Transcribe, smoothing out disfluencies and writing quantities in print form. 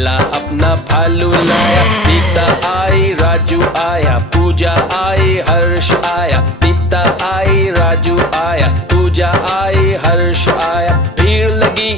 काला अपना भालू लाया। नीता आई, राजू आया, पूजा आई, हर्ष आया। नीता आई, राजू आया, पूजा आई, हर्ष आया। भीड़ लगी